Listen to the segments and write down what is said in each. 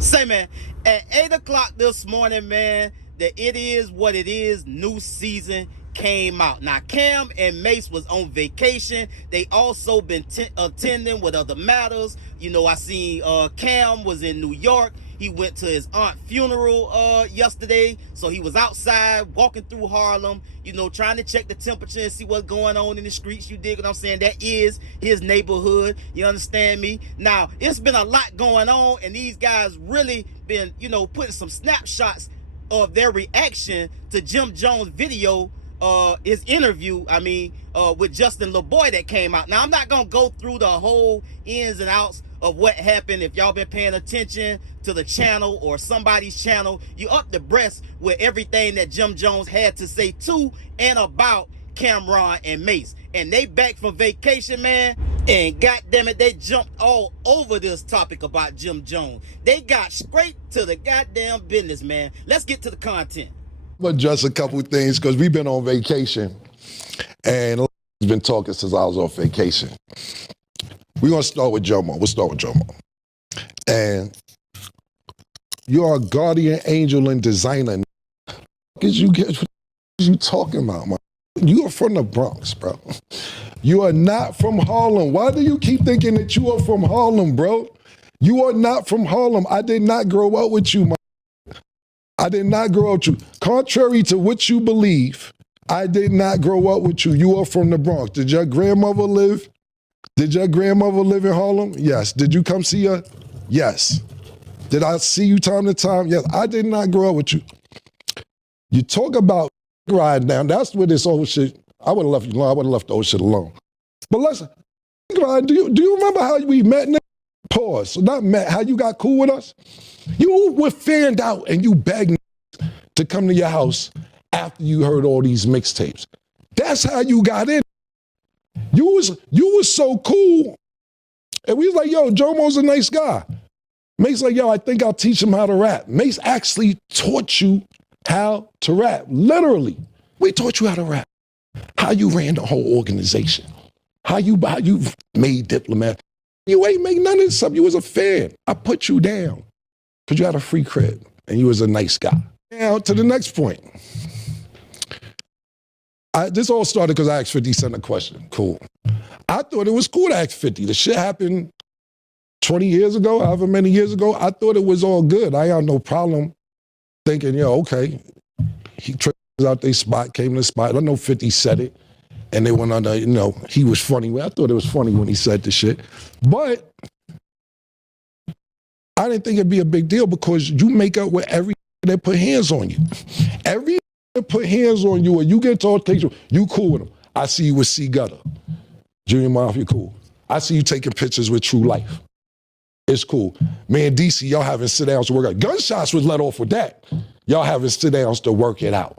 Say, man, at 8 o'clock this morning, man, the It Is What It Is new season came out. Now, Cam and Mace was on vacation. They also been attending with other matters. You know, I seen Cam was in New York. He went to his aunt's funeral yesterday. So he was outside walking through Harlem, you know, trying to check the temperature and see what's going on in the streets. You dig what I'm saying? That is his neighborhood. You understand me? Now, it's been a lot going on, and these guys really been, you know, putting some snapshots of their reaction to Jim Jones' video, his interview, with Justin LeBoy that came out. Now, I'm not going to go through the whole ins and outs of what happened. If y'all been paying attention to the channel or somebody's channel, you up the breast with everything that Jim Jones had to say to and about Cameron and Mace. And they back from vacation, man, and goddamn it, they jumped all over this topic about Jim Jones. They got straight to the goddamn business, man. Let's get to the content. But just a couple things, because we've been on vacation, and we've been talking since I was on vacation. We're going to start with Jomo. We'll start with Jomo. And you are a guardian angel and designer. What you talking about, man? You are from the Bronx, bro. You are not from Harlem. Why do you keep thinking that you are from Harlem, bro? You are not from Harlem. I did not grow up with you, man. I did not grow up with you. Contrary to what you believe, I did not grow up with you. You are from the Bronx. Did your grandmother live? Did your grandmother live in Harlem? Yes. Did you come see her? Yes. Did I see you time to time? Yes. I did not grow up with you. You talk about ride down. That's where this old shit, I would have left you alone. I would have left the old shit alone. But listen, do you remember how we met? Pause. So not met, how you got cool with us? You were fanned out and you begged to come to your house after you heard all these mixtapes. That's how you got in. You was so cool. And we was like, yo, Jomo's a nice guy. Mace like, yo, I think I'll teach him how to rap. Mace actually taught you how to rap. Literally. We taught you how to rap. How you ran the whole organization. How you made Diplomat. You ain't make none of this stuff. You was a fan. I put you down because you had a free crib and you was a nice guy. Now to the next point. This all started because I asked 50 Cent a question. Cool. I thought it was cool to ask 50. The shit happened 20 years ago, however many years ago. I thought it was all good. I had no problem thinking, yo, okay. He tripped out their spot, came to the spot. I know 50 said it. And they went under, you know, he was funny. I thought it was funny when he said the shit. But I didn't think it'd be a big deal because you make up with every that put hands on you. Every that put hands on you or you get to altercation, you cool with them. I see you with C. Gudda. Junior Mafia, cool. I see you taking pictures with True Life. It's cool. Man, DC, y'all having sit-downs to work out. Gunshots was let off with that. Y'all having sit-downs to work it out.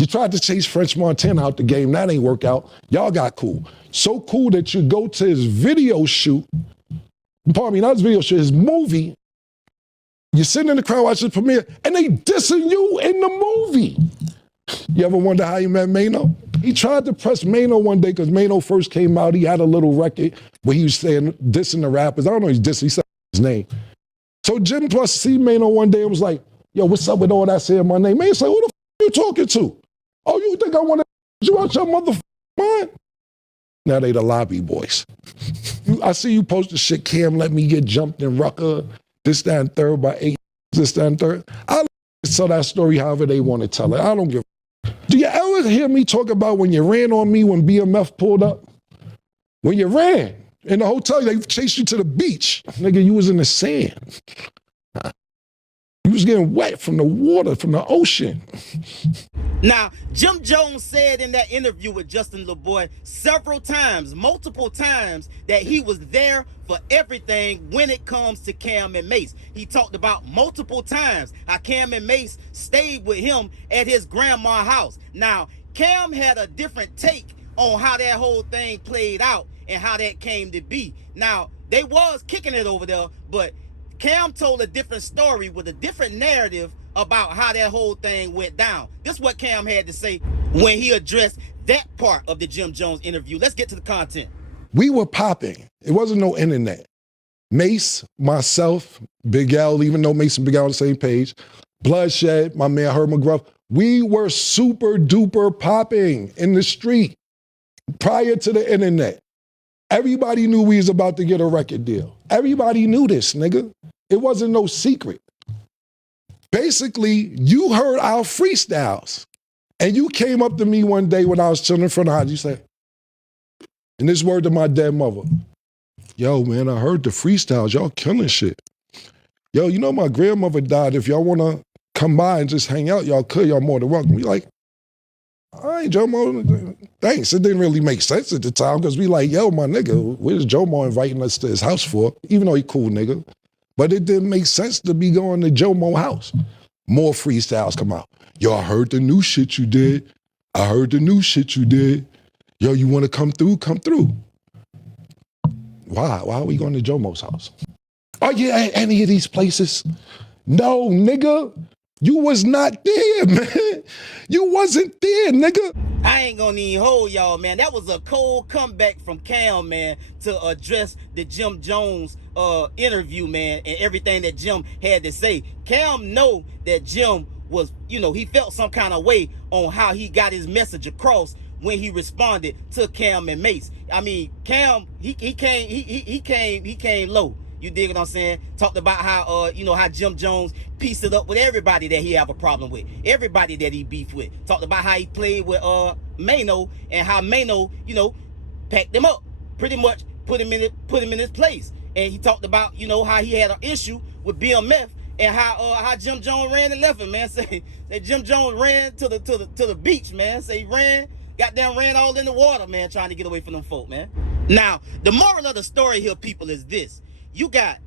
You tried to chase French Montana out the game. That ain't work out. Y'all got cool. So cool that you go to his video shoot. Pardon me, not his video shoot, his movie. You're sitting in the crowd watching the premiere, and they dissing you in the movie. You ever wonder how you met Mano? He tried to press Mano one day because Mano first came out. He had a little record where he was saying, dissing the rappers. I don't know, he's dissing, he said his name. So Jim Plus see Mano one day and was like, yo, what's up with all that saying my name? Mano said, who the f you talking to? Oh, you think I want to you out your motherfucking mind? Now they the lobby boys. I see you post the shit, Cam let me get jumped in Rucker, this, that, and third by 8, this, that, and third. I'll tell that story however they want to tell it. I don't give a Do you ever hear me talk about when you ran on me when BMF pulled up? When you ran in the hotel, they chased you to the beach. Nigga, you was in the sand. You was getting wet from the water, from the ocean. Now, Jim Jones said in that interview with Justin LeBoy several times, multiple times, that he was there for everything when it comes to Cam and Mace. He talked about multiple times how Cam and Mace stayed with him at his grandma's house. Now, Cam had a different take on how that whole thing played out and how that came to be. Now, they was kicking it over there, but Cam told a different story with a different narrative about how that whole thing went down. This is what Cam had to say when he addressed that part of the Jim Jones interview. Let's get to the content. We were popping. It wasn't no internet. Mace, myself, Big L, even though Mace and Big L on the same page, Bloodshed, my man Herb McGruff, we were super duper popping in the street prior to the internet. Everybody knew we was about to get a record deal. Everybody knew this, nigga. It wasn't no secret. Basically, you heard our freestyles, and you came up to me one day when I was chilling in front of the house, you said, and this word to my dead mother, yo, man, I heard the freestyles, y'all killing shit. Yo, you know my grandmother died. If y'all wanna come by and just hang out, y'all could, y'all more than welcome. We like, all right, Jomo, thanks. It didn't really make sense at the time because we like, yo, my nigga, where's Jomo inviting us to his house for? Even though he cool nigga. But it didn't make sense to be going to Jomo house. More freestyles come out. Yo, I heard the new shit you did. I heard the new shit you did. Yo, you want to come through? Come through. Why? Why are we going to Jomo's house? Are you at any of these places? No, nigga. You was not there, man. You wasn't there, nigga. I ain't gonna even hold y'all, man. That was a cold comeback from Cam, man, to address the Jim Jones interview, man, and everything that Jim had to say. Cam know that Jim was, you know, he felt some kind of way on how he got his message across when he responded to Cam and Mace. I mean, Cam, he came low. You dig what I'm saying? Talked about how, you know, how Jim Jones pieced it up with everybody that he have a problem with. Everybody that he beef with. Talked about how he played with Mano and how Mano, you know, packed him up. Pretty much put him in his place. And he talked about, you know, how he had an issue with BMF and how Jim Jones ran and left him, man. Say that Jim Jones ran to the beach, man. Say he ran all in the water, man, trying to get away from them folk, man. Now, the moral of the story here, people, is this. You got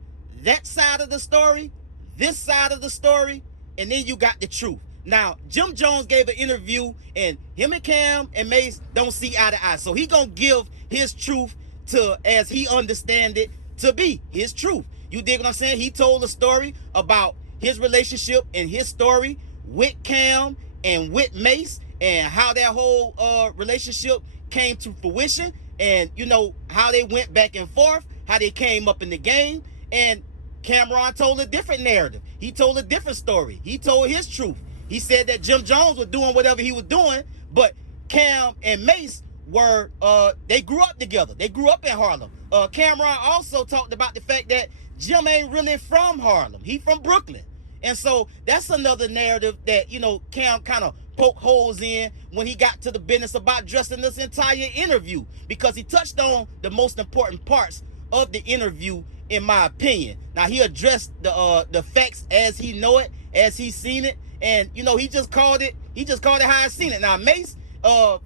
that side of the story, this side of the story, and then you got the truth. Now, Jim Jones gave an interview, and him and Cam and Mace don't see eye to eye. So he gonna give his truth to, as he understand it, to be his truth. You dig what I'm saying? He told a story about his relationship and his story with Cam and with Mace, and how that whole relationship came to fruition, and you know how they went back and forth, how they came up in the game. And Cameron told a different narrative. He told a different story. He told his truth. He said that Jim Jones was doing whatever he was doing, but Cam and Mace were, they grew up together. They grew up in Harlem. Cameron also talked about the fact that Jim ain't really from Harlem. He from Brooklyn. And so that's another narrative that, you know, Cam kind of poked holes in when he got to the business about addressing this entire interview, because he touched on the most important parts of the interview, in my opinion. Now, he addressed the facts as he know it, as he seen it, and you know, he just called it how I seen it. Now, Mace, for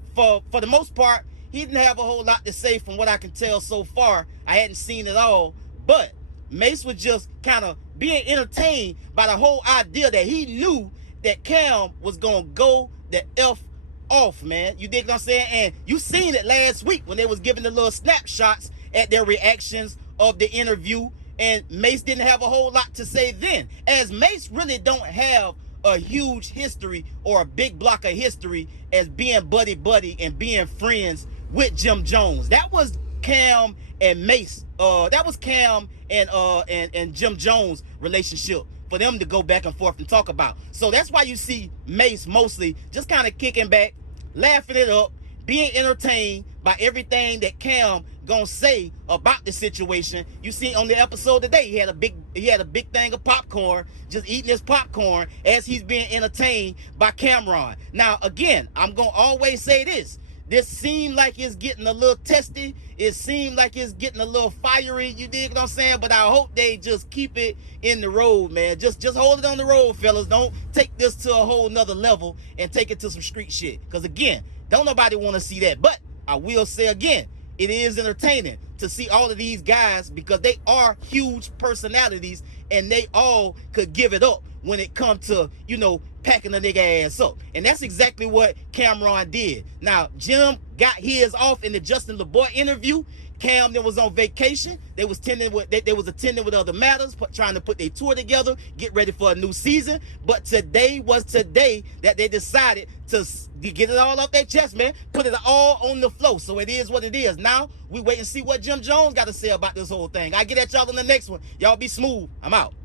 the most part, he didn't have a whole lot to say from what I can tell so far. I hadn't seen it all, but Mace was just kind of being entertained by the whole idea that he knew that Cam was gonna go the F off, man. You dig what I'm saying? And you seen it last week when they was giving the little snapshots at their reactions of the interview, and Mace didn't have a whole lot to say then, as Mace really don't have a huge history or a big block of history as being buddy and being friends with Jim Jones. That was Cam and Mace. That was Cam and Jim Jones relationship for them to go back and forth and talk about. So that's why you see Mace mostly just kind of kicking back, laughing it up, being entertained by everything that Cam gonna say about the situation. You see on the episode today, he had a big thing of popcorn, just eating his popcorn as he's being entertained by Cameron. Now, again, I'm gonna always say this. This seemed like it's getting a little testy. It seemed like it's getting a little fiery. You dig what I'm saying? But I hope they just keep it in the road, man. Just hold it on the road, fellas. Don't take this to a whole nother level and take it to some street shit. Because again, don't nobody want to see that. But I will say again, it is entertaining to see all of these guys, because they are huge personalities and they all could give it up when it comes to, you know, packing a nigga ass up. And that's exactly what Cameron did. Now, Jim got his off in the Justin LeBoy interview. Cam then was on vacation. They was attending with other matters, trying to put their tour together, get ready for a new season. But today was today that they decided to get it all off their chest, man. Put it all on the floor. So it is what it is. Now we wait and see what Jim Jones got to say about this whole thing. I get at y'all on the next one. Y'all be smooth. I'm out.